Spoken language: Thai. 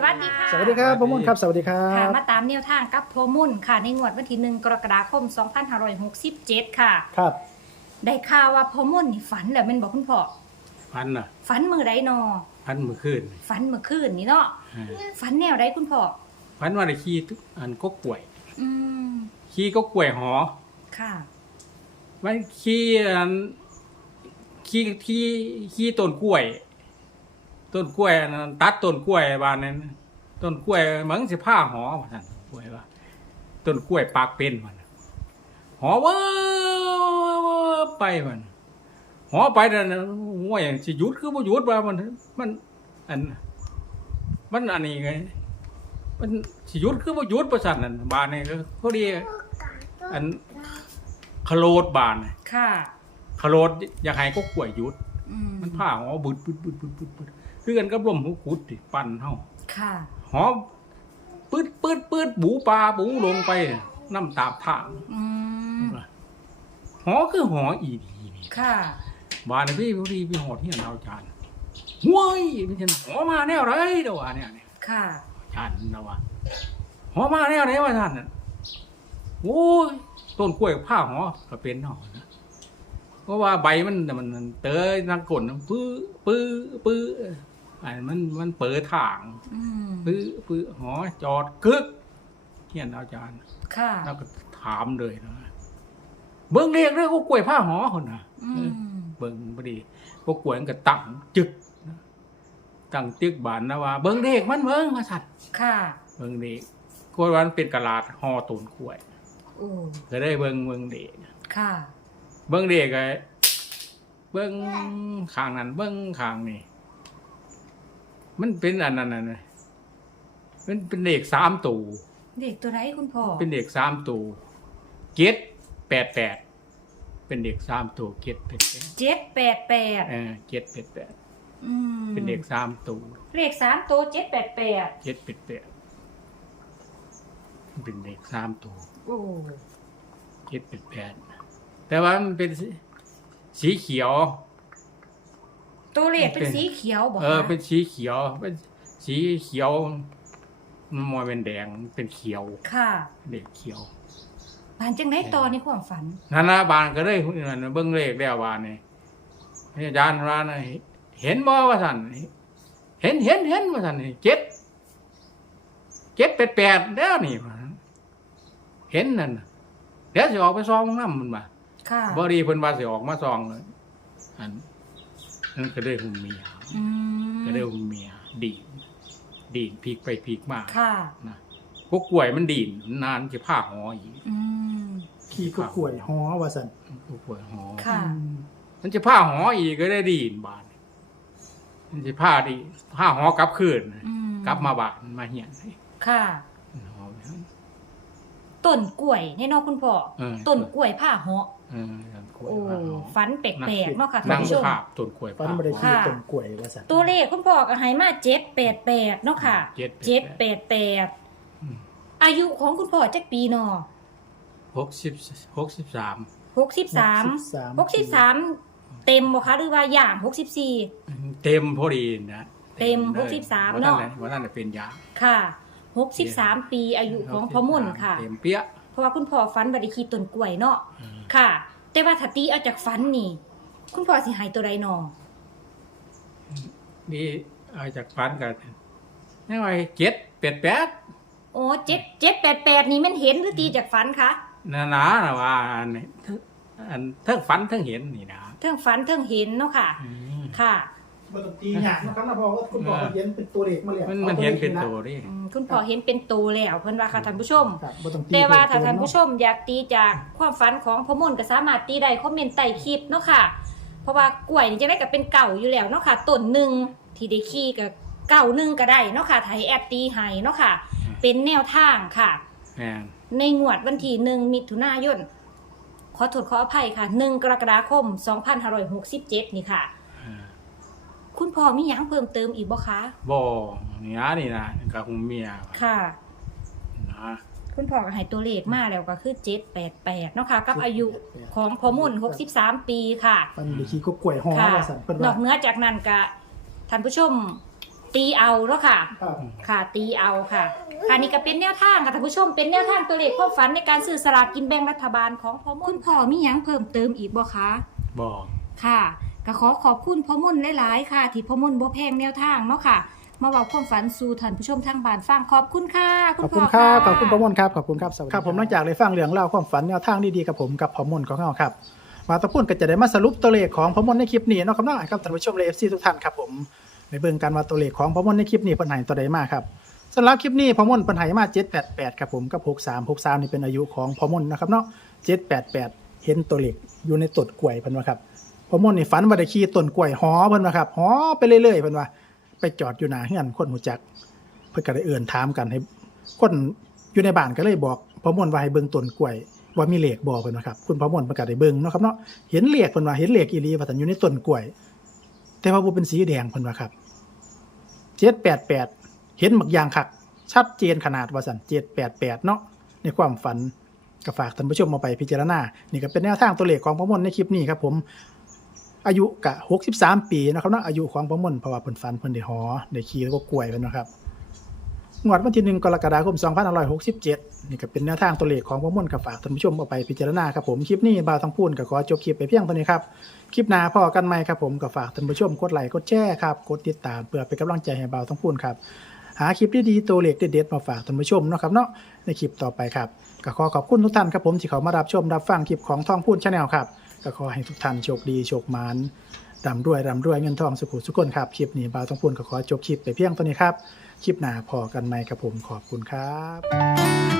สวัสดีค่ะ สวัสดีครับผมมุ่นครับ สวัสดีครัค่ะบ มาตามแนวทางกับโพมุ่นค่ะ ในงวดวันที่หนึ่งกรกฎาคม 2567 ค่ะ ครับ ได้ข่าวว่าโพมุ่นนี่ฝันแล้วแม่นบอกคุณพ่อพันน่ะฝันมือใดนอพันมือขึ้นฝันเมื่อคืนนี่เนาะเออฝันแนวใดคุณพ่อพันว่าได้ขี้ทุกอันก็กล้วยอืมขี้ก็กล้วยหอค่ะ มันขี้อันขี้ขี้ขี้ต้นกล้วย ต้นกล้วยอันนั้นตัดต้นกล้วยบานนั้นต้นกล้วยมันสิผ้าหอว่าท่านกล้วยว่าต้นกล้วยปากเป็นมันหอเว่าไปมันหอไปนั่นน่ะห่วยสิหยุดคือบ่หยุดว่ามัน มันอันมันอันนี้ไงมันสิหยุดคือบ่หยุดประสันนั่นบานนี่ก็พอดีอันขโลดบานน่ะค่ะขโลดอยากให้ก็กล้วยหยุดอืมมันผ้าหอบึดบึดบึดบึดบึดบึด คือกันกับลมหูกุดที่ปั่นเฮาค่ะ หอปืดปืดปืดบูปลาบูลงไปน้ำตามทางอืมหอคือหออีดีนี่ค่ะ บานนี่พี่พอดีพี่หอดที่เราจานห้วยไม่ใช่หอมาแนวไรเด้อว่าเนี่ยเนี่ยค่ะจานนะว่าหอมาแนวไหนวะท่านน่ะโอ้ยต้นกล้วยผ้าหอก็เป็นหอนะเพราะว่าใบมันน่ะมันมันเตยนังกลนะปื้อปื้อปื้อ อันมันมันเปิดทางอืมปื้อปื้อหอจอดกึกเขียนอาจารย์ค่ะแล้วก็ถามเลยนะเบิ้งเรียกเลยก็กล้วยผ้าหอคนนะอืมเบิ้งพอดีก็กล้วยมันก็ตั้งจึกนะตั้งจึกบานนะว่า เบิ้งเรียกมันเบิ้งมาสัตว์ค่ะเบิ้งเด็กกล้วยวันเป็นกระลาดห่อตูนกล้วย โอ้ก็ได้เบิ้งเบิ้งเด็กค่ะเบิ้งเด็กไงเบิ้งข้างนั้นเบิ้งข้างนี่ มันเป็นอันนั้นน่ะนะมันเป็นเด็กสามตูเด็กตัวไหนคุณพ่อเป็นเด็กสามตูเกตแปดแปดเป็นเด็กสามตูเกตแปดแปดเจ็ดแปดแปดเออเกตแปดแปดอืมเป็นเด็กสามตูเลขสามตัวเจ็ดแปดแปดเกตแปดแปดเป็นเด็กสามตูโอ้เกตแปดแปดแต่ว่ามันเป็นสีสีเขียว ตัวเลขเป็นเป็นสีเขียวบอกเออ เป็นสีเขียว เป็นสีเขียวมันมอยเป็นแดงเป็นเขียวค่ะเด็กเขียวผ่านจังไดตอนในความฝันนานาบานก็เลยเบิ้งเลขแล้วบานนี่อาจารย์ว่านะเห็นบ่ว่าท่านเห็นเห็นเห็นว่าท่านนี่เจ็ดเจ็ดแปดแปดแล้วนี่ว่าซั่นเห็นนั่นน่ะเดี๋ยวสิออกไปซองน้ำมันมาค่ะบ่ดีเพิ่นว่าสิออกมาซองเลยอัน นั่นก็ได้หุ่มเมียอืมก็ได้หุ่มเมียดีดดีดพลิกไปพลิกมาค่ะนะพวกกล้วยมันดีดนานจะผ้าหออีกอืมขี่ก็กล้วยหอว่าสันพวกกล้วยหอ ค่ะ อืมมันจะผ้าหออีกก็ได้ดีนบานมันจะผ้าดีผ้าหอกลับคืนอืมกลับมาบานมาเหียนให้ค่ะ หอไปทั้ง ต้นกล้วยแน่นอนคุณพ่อเออ ต้นกล้วยผ้าเหาะเออต้นกล้วยโอ้ผ้าหอฝันแปลกๆเนาะค่ะท่านั่นงผู้ชม ภาพต้นกล้วยฟันผ้าไม่ได้ขี่ค่ะ ต้นกล้วยว่าสันตัวเลขคุณพ่อก็ให้มาเจ็ดแปดแปดเนาะค่ะเจ็ดเจ็ดแปดแปดอายุของคุณพ่อจักปีเนาะหกสิบหกสิบสามหกสิบสามหกสิบสามเต็มบ่คะหรือว่าอย่างหกสิบสี่ เต็มพอดีนะเต็มลย63ว่าเนาะแหละว่านั่นแหละเป็นยาค่ะหกสิบสามปีอายุของพ่อมุ่นค่ะ เต็มเปี้ย ราะว่าคุณพ่อฟันบัดได้ขีดต้นกล้วยเนาะเออค่ะ แต่ว่าถ้าตีเอาจากฟันนี่ คุณพ่อสิใหายตัวใดนอนี่เอาจากฟันกันนี่ไงเจ็ดแปดแปดโอ้เจ็ดเจ็ดแปดแปดนี่มันเห็นหรือตีจากฟันคะนานานะว่าอันนี้อันเทั้งฝันเทั้งเห็นนี่นะเทิงฟันเทิงเห็นเนาะค่ะอืมค่ะ มันต้องตีหยาบนะครับนะพ่อว่าคุณพ่อเห็นเป็นตัวเด็กมาแล้วมันมันเห็นเป็นตัวดิอืมคุณพ่อเห็นเป็นตัวแล้วเพิ่นว่าค่ะท่านผู้ชม ครับบ่ต้องตีแต่ว่าถ้าเพิ่มท่านเติมผู้ชมอยากตีจากความฝันของพ่อมุ่นก็สามารถตีได้คอมเมนต์ใต้คลิปเนาะค่ะ เพราะว่ากล้วยนี่จะได้กับเป็นเก่าอยู่แล้วเนาะค่ะต้นหนึ่งที่ได้ขี้กับเก่าหนึ่งก็ได้เนาะค่ะไทยแอปตีให้เนาะค่ะเป็นแนวทางค่ะ แม่นในงวดวันที่หนึ่งมิถุนายนขอโทษขออภัยค่ะหนึ่งกรกฎาคม 2567 นี่ค่ะเออ คุณพ่อมีหยังเพิ่มเติมอีกบ่คะบ่นี่นะนี่นะกับคุณเมียค่ะ นะคุณพ่อก็ให้ตัวเลขมาแล้วก็คือ788เนาะค่ะกับอายุของพ่อมุ่น63 ปีค่ะฟันได้ขี่ก็กล้วยหอค่ะว่าสันเป็นนอว่ากเหนือจากนั้นก็ท่านผู้ชมตีเอาเนาะค่ะ ครับค่ะตีเอาค่ะ อันนี้ก็เป็นแนวทางค่ะท่านผู้ชมเป็นแนวทางตัวเลขความฝันในการซื้อสลากกินแบ่งรัฐบาลของพ่อมุ่นคุณพ่อมีหยังเพิ่มเติมอีกบ่คะบอกค่ะ ก็ขอขอบคุณพ่อมุ่นหลายๆค่ะ ที่พ่อมุ่นบ่แพงแนวทางเนาะค่ะ มาเว้าความฝันสู่ท่านผู้ชมทางบ้านฟังขอบคุณค่ะขอบคุณครับ ขอบคุณประมวลครับขอบคุณครับสวัสดีครับผมหลังจากได้ฟังเรื่องเล่าวความฝันแนวทางดีๆกับผมกับประมลของเราครับ มาตะพูนก็จะได้มาสรุปตัวเลขของประมลในคลิปนี้เนาะครับเนาะให้ครับท่านผู้ชมเลย FC ทุกท่านครับผมในเบิ่งกันว่าตัวเลขของประมลในคลิปนี้เพิ่นให้ตัวใดมากครับสำหรับคลิปนี้ประมลเพิ่นให้มา788ครับผมกับ63 63นี่เป็นอายุของประมลนะครับเนาะ788 เห็นตัวเลขอยู่ในต้นกล้วยเพิ่นว่าครับ ประมลนี่ฝันว่าได้ขี่ต้นกล้วยหอเพิ่นว่าครับหอไปเรื่อยๆเพิ่นว่า ไปจอดอยู่หน้าเฮือนคนหูจัก เพิ่นก็ได้เอื่นถามกันให้ คนอยู่ในบ้านก็เลยบอกพอมนว่าให้เบิ่งต้นกล้วยว่ามีเหลขบ่เพิ่นว่าครับคุณพอมนเพิ่นก็ได้เบิ่งเนาะครับเนาะเห็นเหลขเพิ่นว่าเห็นเหลขอีหลีว่าซั่นอยู่ในต้นกล้วย แต่ว่าบ่เป็นสีแดงเพิ่นว่าครับ788เห็นหมักยางคักชัดเจนขนาดว่าซั่น788เนาะในความฝันก็ฝากท่านผู้ชมเอาไปพิจารณา นี่ก็เป็นแนวทางตัวเลขของพมนในคลิปนี้ครับผม อายุกะ63ปีนะครับเนาะอายุของพ่อมนเพราะว่าเพิ่นฝันเพิ่นได้หอได้ขี่แล้วก็กล้วยเพิ่นว่าครับงวดวันที่1กรกฎาคม2567นี่ก็เป็นแนวทางตัวเลขของพ่อมนกับฝากท่านผู้ชมเอาไปพิจารณาครับผมคลิปนี้บ่าวทั้งพูนก็ขอจบคลิปไปเพียงเท่านี้ครับคลิปหน้าพอกันใหม่ครับผมก็ฝากท่านผู้ชมกดไลค์กดแชร์ครับกดติดตามเพื่อเป็นกำลังใจให้บ่าวทั้งพูนครับหาคลิปดีๆตัวเลขเด็ดๆมาฝากท่านผู้ชมเนาะครับเนาะในคลิปต่อไปครับก็ขอขอบคุณทุกท่านครับผมที่เขามารับชมรับฟังคลิปของท่องพูนชาแนลครับ ก็ขอให้ทุกท่านโชคดีโชคมานร่ำรวยร่ำรวยเงินทองสุขุสุขคนครับคลิปนี้บ่าวต้องพูนก็ขอจบคลิปไปเพียงตอนนี้ครับคลิปหน้าพอกันไหมครับผมขอบคุณครับ